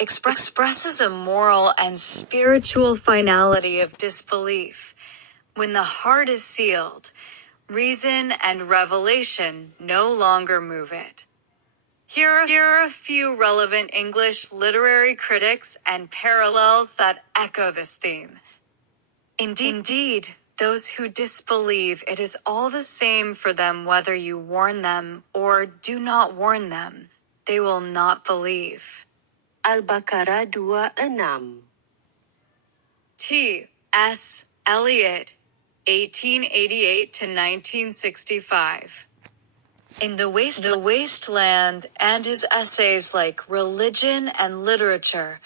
expresses a moral and spiritual finality of disbelief. When the heart is sealed, reason and revelation no longer move it. Here are a few relevant English literary critics and parallels that echo this theme. Indeed, those who disbelieve, it is all the same for them whether you warn them or do not warn them. They will not believe. Al-Baqarah 26. T. S. Eliot, 1888 to 1965. In The Wasteland and his essays like Religion and Literature,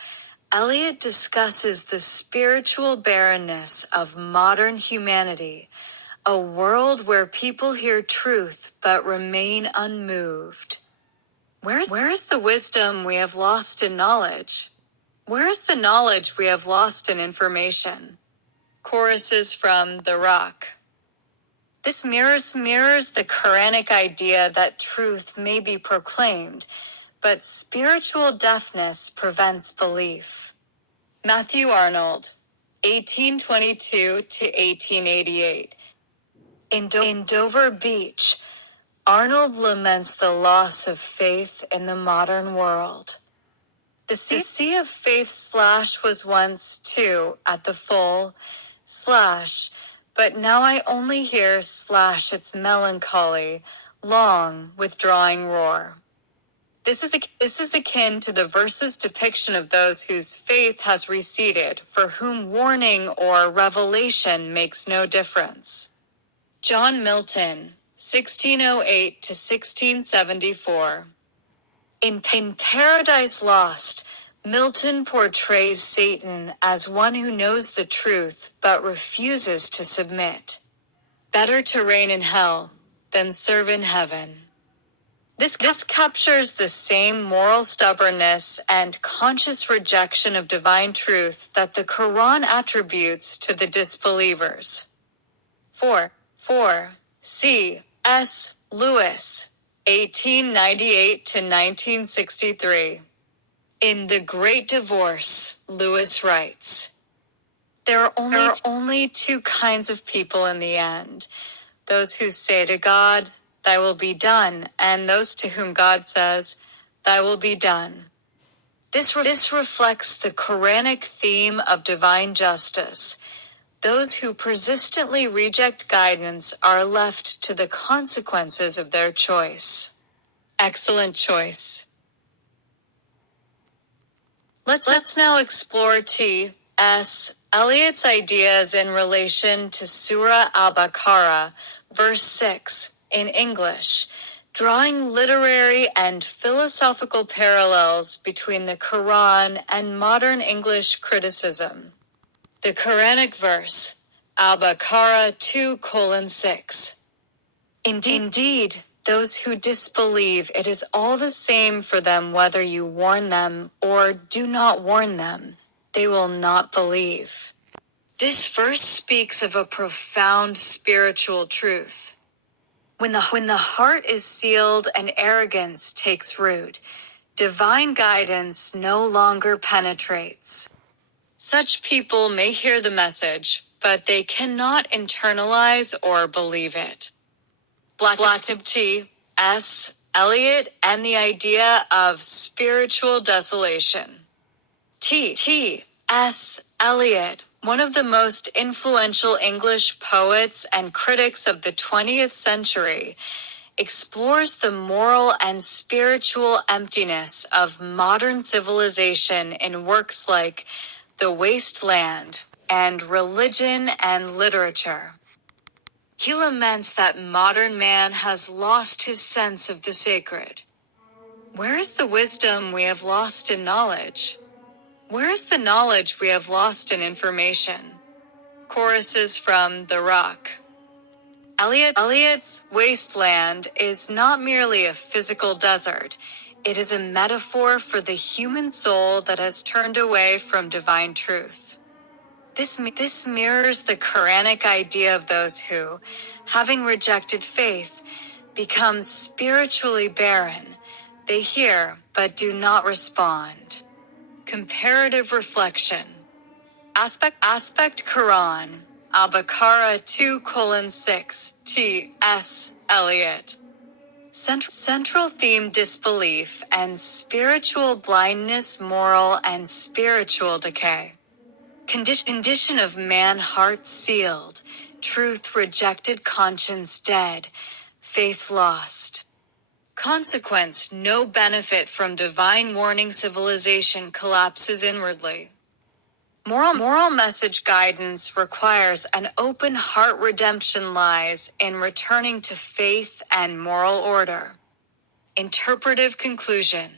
Eliot discusses the spiritual barrenness of modern humanity, a world where people hear truth but remain unmoved. Where is the wisdom we have lost in knowledge? Where is the knowledge we have lost in information? Choruses from The Rock. This mirrors the Quranic idea that truth may be proclaimed, but spiritual deafness prevents belief. Matthew Arnold, 1822 to 1888. In Dover Beach, Arnold laments the loss of faith in the modern world. The sea of faith was once too at the full, but now I only hear its melancholy, long, withdrawing roar. This is akin to the verse's depiction of those whose faith has receded, for whom warning or revelation makes no difference. John Milton, 1608 to 1674. In Paradise Lost, Milton portrays Satan as one who knows the truth but refuses to submit. Better to reign in hell than serve in heaven. This captures the same moral stubbornness and conscious rejection of divine truth that the Qur'an attributes to the disbelievers. 4. C. S. Lewis, 1898 to 1963. In The Great Divorce, Lewis writes, There are only two kinds of people in the end: those who say to God, Thy will be done, and those to whom God says, Thy will be done. This reflects the Quranic theme of divine justice. Those who persistently reject guidance are left to the consequences of their choice. Excellent choice. Let's now explore T. S. Eliot's ideas in relation to Surah Al-Baqarah, verse 6, in English, drawing literary and philosophical parallels between the Quran and modern English criticism. The Quranic verse, Al-Baqarah 2:6. Indeed, those who disbelieve, it is all the same for them whether you warn them or do not warn them. They will not believe. This verse speaks of a profound spiritual truth. When the heart is sealed and arrogance takes root, divine guidance no longer penetrates. Such people may hear the message, but they cannot internalize or believe it. Blackham T. S. Eliot and the idea of spiritual desolation. T. S. Eliot, one of the most influential English poets and critics of the 20th century, explores the moral and spiritual emptiness of modern civilization in works like The Wasteland and Religion and Literature. He laments that modern man has lost his sense of the sacred. Where is the wisdom we have lost in knowledge? Where is the knowledge we have lost in information? Choruses from The Rock. Eliot's Wasteland is not merely a physical desert. It is a metaphor for the human soul that has turned away from divine truth. This mirrors the Quranic idea of those who, having rejected faith, become spiritually barren. They hear but do not respond. Comparative reflection. Aspect Qur'an. Al-Baqarah 2:6. T.S. Eliot. Central theme: disbelief and spiritual blindness, moral and spiritual decay. Condition of man: heart sealed, truth rejected, conscience dead, faith lost. Consequence: no benefit from divine warning, civilization collapses inwardly. Moral message: guidance requires an open heart, redemption lies in returning to faith and moral order. Interpretive conclusion.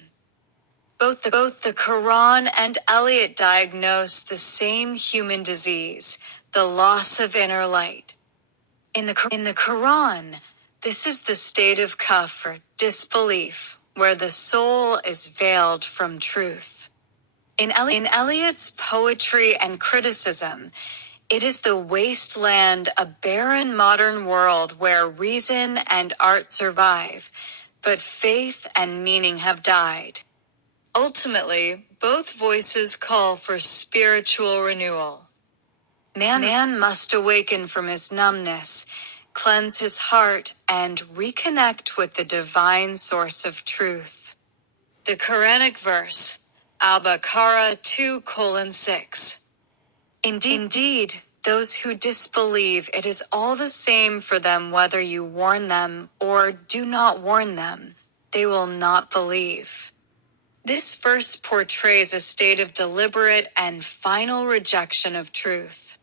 Both the Qur'an and Eliot diagnose the same human disease, the loss of inner light. In the Qur'an, this is the state of kufr, disbelief, where the soul is veiled from truth. In Eliot's poetry and criticism, it is the wasteland, a barren modern world where reason and art survive, but faith and meaning have died. Ultimately, both voices call for spiritual renewal. Man must awaken from his numbness, cleanse his heart, and reconnect with the divine source of truth. The Quranic verse, Al-Baqarah 2:6. Indeed, those who disbelieve, it is all the same for them whether you warn them or do not warn them, they will not believe. This verse portrays a state of deliberate and final rejection of truth.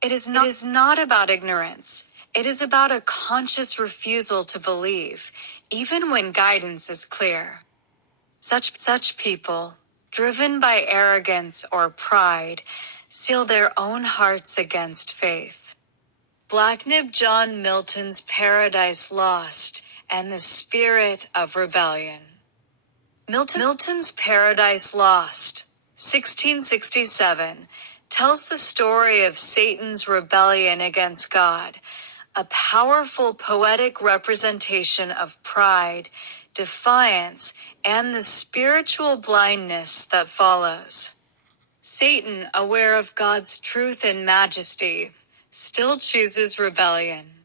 It is not about ignorance. It is about a conscious refusal to believe, even when guidance is clear. Such people, driven by arrogance or pride, seal their own hearts against faith. Blacknib John Milton's Paradise Lost and the Spirit of Rebellion. Milton's Paradise Lost, 1667, tells the story of Satan's rebellion against God, a powerful poetic representation of pride, defiance, and the spiritual blindness that follows. Satan, aware of God's truth and majesty, still chooses rebellion.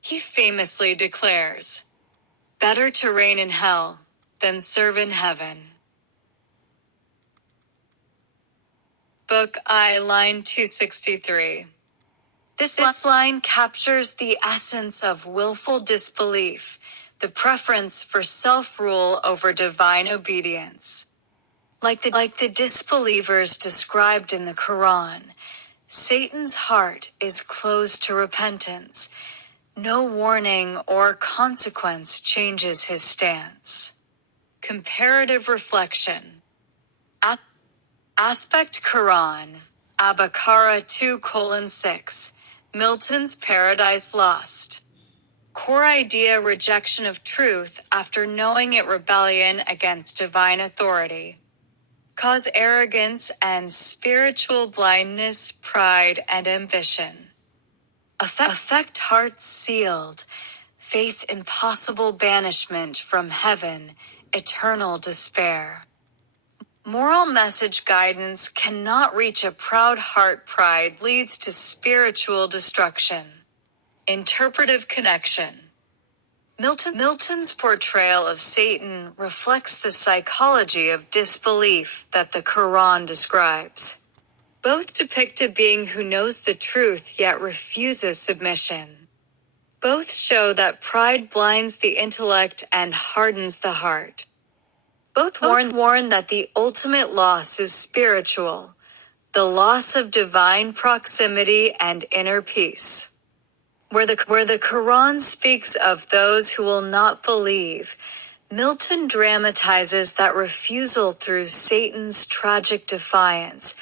He famously declares, "Better to reign in hell than serve in heaven." Book I, line 263. This line captures the essence of willful disbelief, the preference for self-rule over divine obedience. Like the disbelievers described in the Qur'an, Satan's heart is closed to repentance. No warning or consequence changes his stance. Comparative reflection. Aspect Qur'an, Al-Baqarah 2:6, Milton's Paradise Lost. Core idea: rejection of truth after knowing it, rebellion against divine authority. Cause: arrogance and spiritual blindness, pride and ambition. Effect: heart sealed, faith impossible, banishment from heaven, eternal despair. Moral message: guidance cannot reach a proud heart, pride leads to spiritual destruction. Interpretive connection. Milton's portrayal of Satan reflects the psychology of disbelief that the Qur'an describes. Both depict a being who knows the truth yet refuses submission. Both show that pride blinds the intellect and hardens the heart. Both warn that the ultimate loss is spiritual, the loss of divine proximity and inner peace. Where the Qur'an speaks of those who will not believe, Milton dramatizes that refusal through Satan's tragic defiance,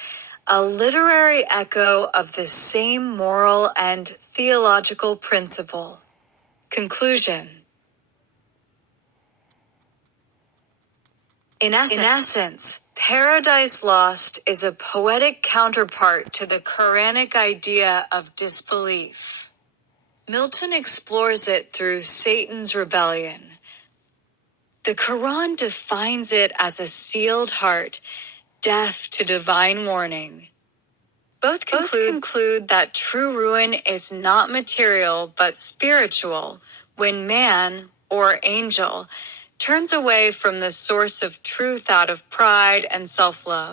a literary echo of the same moral and theological principle. Conclusion. In essence, Paradise Lost is a poetic counterpart to the Quranic idea of disbelief. Milton explores it through Satan's rebellion. The Qur'an defines it as a sealed heart, deaf to divine warning. Both conclude that true ruin is not material but spiritual, when man, or angel, turns away from the source of truth out of pride and self-love.